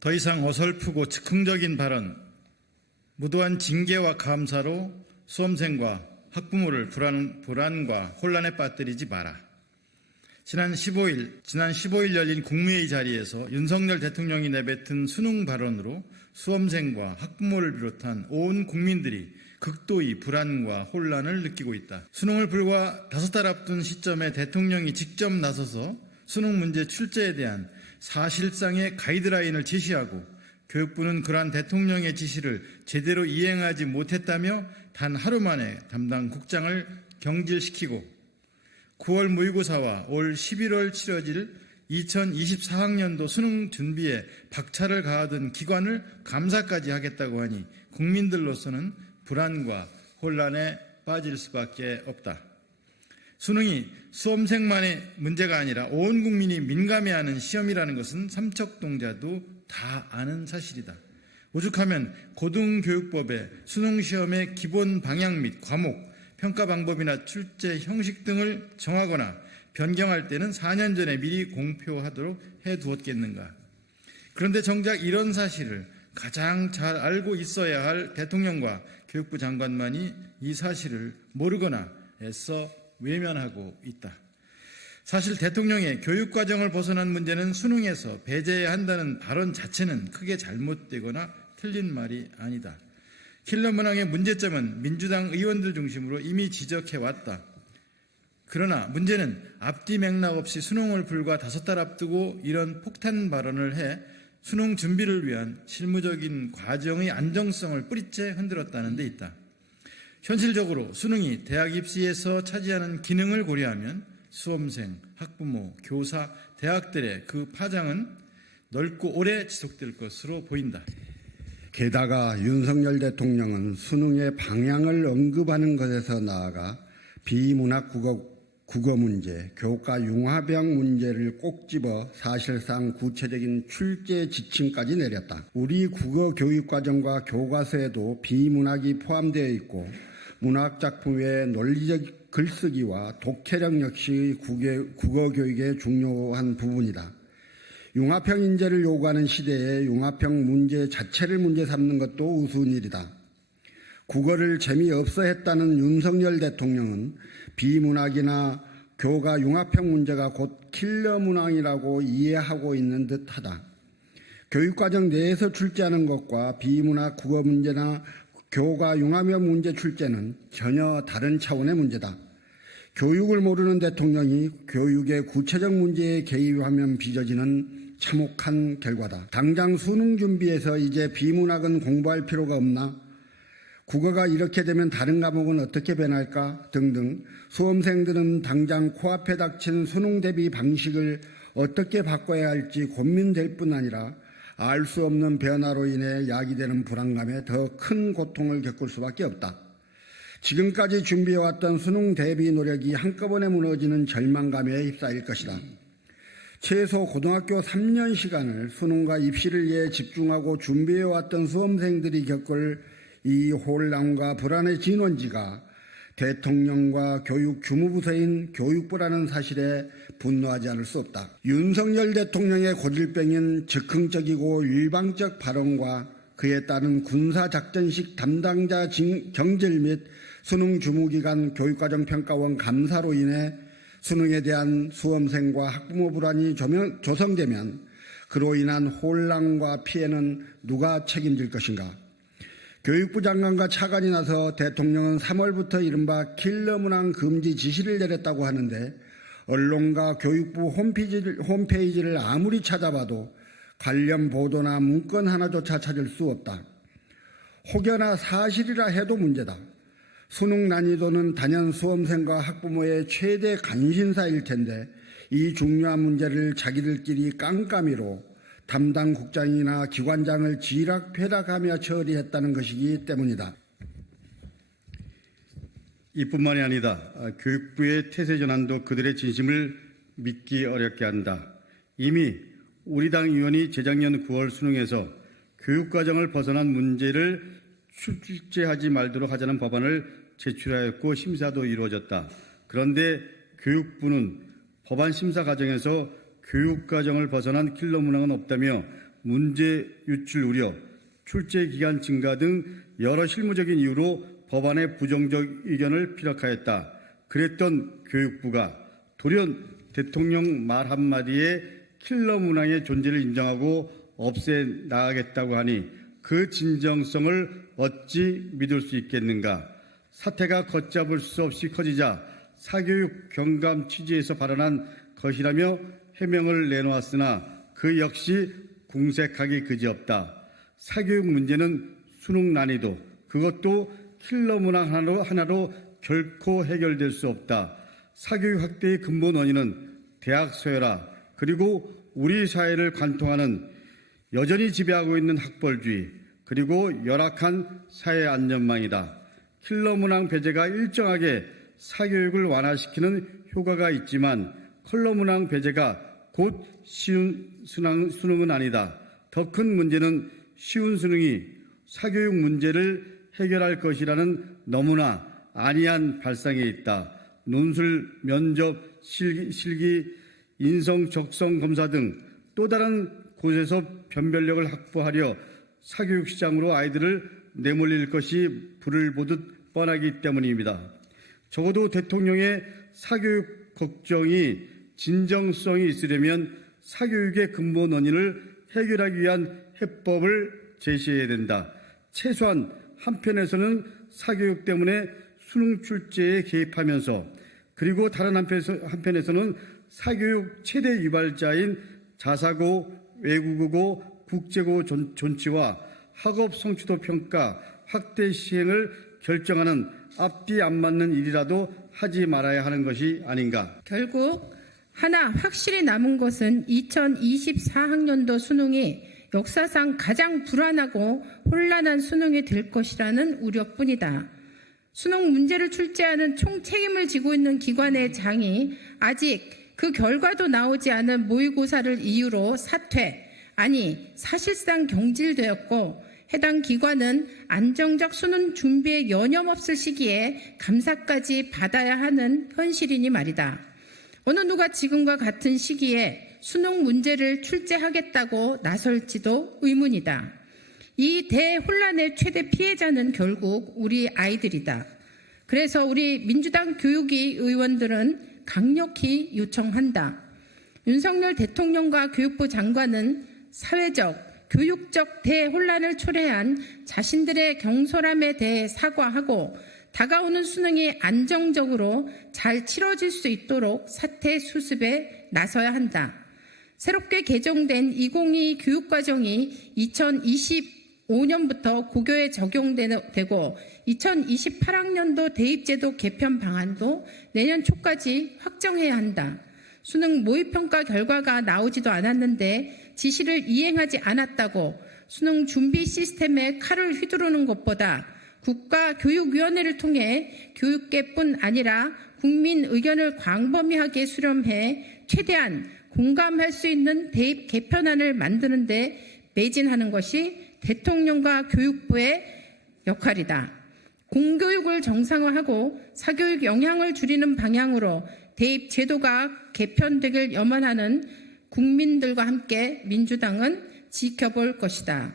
더 이상 어설프고 즉흥적인 발언, 무도한 징계와 감사로 수험생과 학부모를 불안, 불안과 혼란에 빠뜨리지 마라. 지난 15일, 지난 15일 열린 국무회의 자리에서 윤석열 대통령이 내뱉은 수능 발언으로 수험생과 학부모를 비롯한 온 국민들이 극도의 불안과 혼란을 느끼고 있다. 수능을 불과 다섯 달 앞둔 시점에 대통령이 직접 나서서 수능 문제 출제에 대한 사실상의 가이드라인을 제시하고 교육부는 그러한 대통령의 지시를 제대로 이행하지 못했다며 단 하루 만에 담당 국장을 경질시키고 9월 모의고사와 올 11월 치러질 2024학년도 수능 준비에 박차를 가하던 기관을 감사까지 하겠다고 하니 국민들로서는 불안과 혼란에 빠질 수밖에 없다. 수능이 수험생만의 문제가 아니라 온 국민이 민감해하는 시험이라는 것은 삼척동자도 다 아는 사실이다. 오죽하면 고등교육법의 수능시험의 기본 방향 및 과목, 평가 방법이나 출제 형식 등을 정하거나 변경할 때는 4년 전에 미리 공표하도록 해 두었겠는가. 그런데 정작 이런 사실을 가장 잘 알고 있어야 할 대통령과 교육부 장관만이 이 사실을 모르거나 애써 외면하고 있다. 사실 대통령의 교육과정을 벗어난 문제는 수능에서 배제해야 한다는 발언 자체는 크게 잘못되거나 틀린 말이 아니다. 킬러 문항의 문제점은 민주당 의원들 중심으로 이미 지적해왔다. 그러나 문제는 앞뒤 맥락 없이 수능을 불과 다섯 달 앞두고 이런 폭탄 발언을 해 수능 준비를 위한 실무적인 과정의 안정성을 뿌리째 흔들었다는 데 있다. 현실적으로 수능이 대학 입시에서 차지하는 기능을 고려하면 수험생, 학부모, 교사, 대학들의 그 파장은 넓고 오래 지속될 것으로 보인다. 게다가 윤석열 대통령은 수능의 방향을 언급하는 것에서 나아가 비문학 국어, 국어 문제, 교과 융합형 문제를 꼭 집어 사실상 구체적인 출제 지침까지 내렸다. 우리 국어 교육 과정과 교과서에도 비문학이 포함되어 있고 문학 작품 외 논리적 글쓰기와 독해력 역시 국어 교육의 중요한 부분이다. 융합형 인재를 요구하는 시대에 융합형 문제 자체를 문제 삼는 것도 우스운 일이다. 국어를 재미없어 했다는 윤석열 대통령은 비문학이나 교과 융합형 문제가 곧 킬러 문항이라고 이해하고 있는 듯하다. 교육과정 내에서 출제하는 것과 비문학 국어 문제나 교과 융합형 문제 출제는 전혀 다른 차원의 문제다. 교육을 모르는 대통령이 교육의 구체적 문제에 개입하면 빚어지는 참혹한 결과다. 당장 수능 준비에서 이제 비문학은 공부할 필요가 없나? 국어가 이렇게 되면 다른 과목은 어떻게 변할까? 등등 수험생들은 당장 코앞에 닥친 수능 대비 방식을 어떻게 바꿔야 할지 고민될 뿐 아니라 알 수 없는 변화로 인해 야기되는 불안감에 더 큰 고통을 겪을 수밖에 없다. 지금까지 준비해왔던 수능 대비 노력이 한꺼번에 무너지는 절망감에 휩싸일 것이다. 최소 고등학교 3년 시간을 수능과 입시를 위해 집중하고 준비해왔던 수험생들이 겪을 이 혼란과 불안의 진원지가 대통령과 교육 주무부서인 교육부라는 사실에 분노하지 않을 수 없다. 윤석열 대통령의 고질병인 즉흥적이고 일방적 발언과 그에 따른 군사작전식 담당자 경질 및 수능 주무기간 교육과정 평가원 감사로 인해 수능에 대한 수험생과 학부모 불안이 조성되면 그로 인한 혼란과 피해는 누가 책임질 것인가? 교육부 장관과 차관이 나서 대통령은 3월부터 이른바 킬러 문항 금지 지시를 내렸다고 하는데 언론과 교육부 홈페이지를, 홈페이지를 아무리 찾아봐도 관련 보도나 문건 하나조차 찾을 수 없다. 혹여나 사실이라 해도 문제다. 수능 난이도는 단연 수험생과 학부모의 최대 관심사일 텐데 이 중요한 문제를 자기들끼리 깜깜이로 담당 국장이나 기관장을 지락펴락하며 처리했다는 것이기 때문이다. 이뿐만이 아니다. 교육부의 태세 전환도 그들의 진심을 믿기 어렵게 한다. 이미 우리 당 의원이 재작년 9월 수능에서 교육과정을 벗어난 문제를 출제하지 말도록 하자는 법안을 제출하였고 심사도 이루어졌다. 그런데 교육부는 법안 심사 과정에서 교육과정을 벗어난 킬러 문항은 없다며 문제 유출 우려, 출제 기간 증가 등 여러 실무적인 이유로 법안의 부정적 의견을 피력하였다. 그랬던 교육부가 돌연 대통령 말 한마디에 킬러 문항의 존재를 인정하고 없애 나가겠다고 하니 그 진정성을 어찌 믿을 수 있겠는가? 사태가 걷잡을 수 없이 커지자 사교육 경감 취지에서 발언한 것이라며 해명을 내놓았으나 그 역시 궁색하기 그지없다. 사교육 문제는 수능 난이도 그것도 킬러 문항 하나로, 하나로 결코 해결될 수 없다. 사교육 확대의 근본 원인은 대학 소열화 그리고 우리 사회를 관통하는 여전히 지배하고 있는 학벌주의 그리고 열악한 사회 안전망이다. 킬러 문항 배제가 일정하게 사교육을 완화시키는 효과가 있지만 컬러 문항 배제가 곧 쉬운 수능, 수능은 아니다. 더 큰 문제는 쉬운 수능이 사교육 문제를 해결할 것이라는 너무나 안이한 발상에 있다. 논술, 면접, 실기, 실기 인성, 적성 검사 등 또 다른 곳에서 변별력을 확보하려 사교육 시장으로 아이들을 내몰릴 것이 불을 보듯 뻔하기 때문입니다. 적어도 대통령의 사교육 걱정이 진정성이 있으려면 사교육의 근본 원인을 해결하기 위한 해법을 제시해야 된다. 최소한 한편에서는 사교육 때문에 수능 출제에 개입하면서 그리고 다른 한편에서, 한편에서는 사교육 최대 유발자인 자사고, 외국어고, 국제고 존, 존치와 학업 성취도 평가 확대 시행을 결정하는 앞뒤 안 맞는 일이라도 하지 말아야 하는 것이 아닌가. 결국 하나 확실히 남은 것은 2024학년도 수능이 역사상 가장 불안하고 혼란한 수능이 될 것이라는 우려뿐이다. 수능 문제를 출제하는 총 책임을 지고 있는 기관의 장이 아직 그 결과도 나오지 않은 모의고사를 이유로 사퇴, 아니 사실상 경질되었고 해당 기관은 안정적 수능 준비에 여념 없을 시기에 감사까지 받아야 하는 현실이니 말이다. 어느 누가 지금과 같은 시기에 수능 문제를 출제하겠다고 나설지도 의문이다. 이 대혼란의 최대 피해자는 결국 우리 아이들이다. 그래서 우리 민주당 교육위 의원들은 강력히 요청한다. 윤석열 대통령과 교육부 장관은 사회적, 교육적 대혼란을 초래한 자신들의 경솔함에 대해 사과하고 다가오는 수능이 안정적으로 잘 치러질 수 있도록 사태 수습에 나서야 한다. 새롭게 개정된 2022 교육과정이 2025년부터 고교에 적용되고 2028학년도 대입제도 개편 방안도 내년 초까지 확정해야 한다. 수능 모의평가 결과가 나오지도 않았는데 지시를 이행하지 않았다고 수능 준비 시스템에 칼을 휘두르는 것보다 국가교육위원회를 통해 교육계뿐 아니라 국민 의견을 광범위하게 수렴해 최대한 공감할 수 있는 대입 개편안을 만드는 데 매진하는 것이 대통령과 교육부의 역할이다. 공교육을 정상화하고 사교육 영향을 줄이는 방향으로 대입 제도가 개편되길 염원하는 국민들과 함께 민주당은 지켜볼 것이다.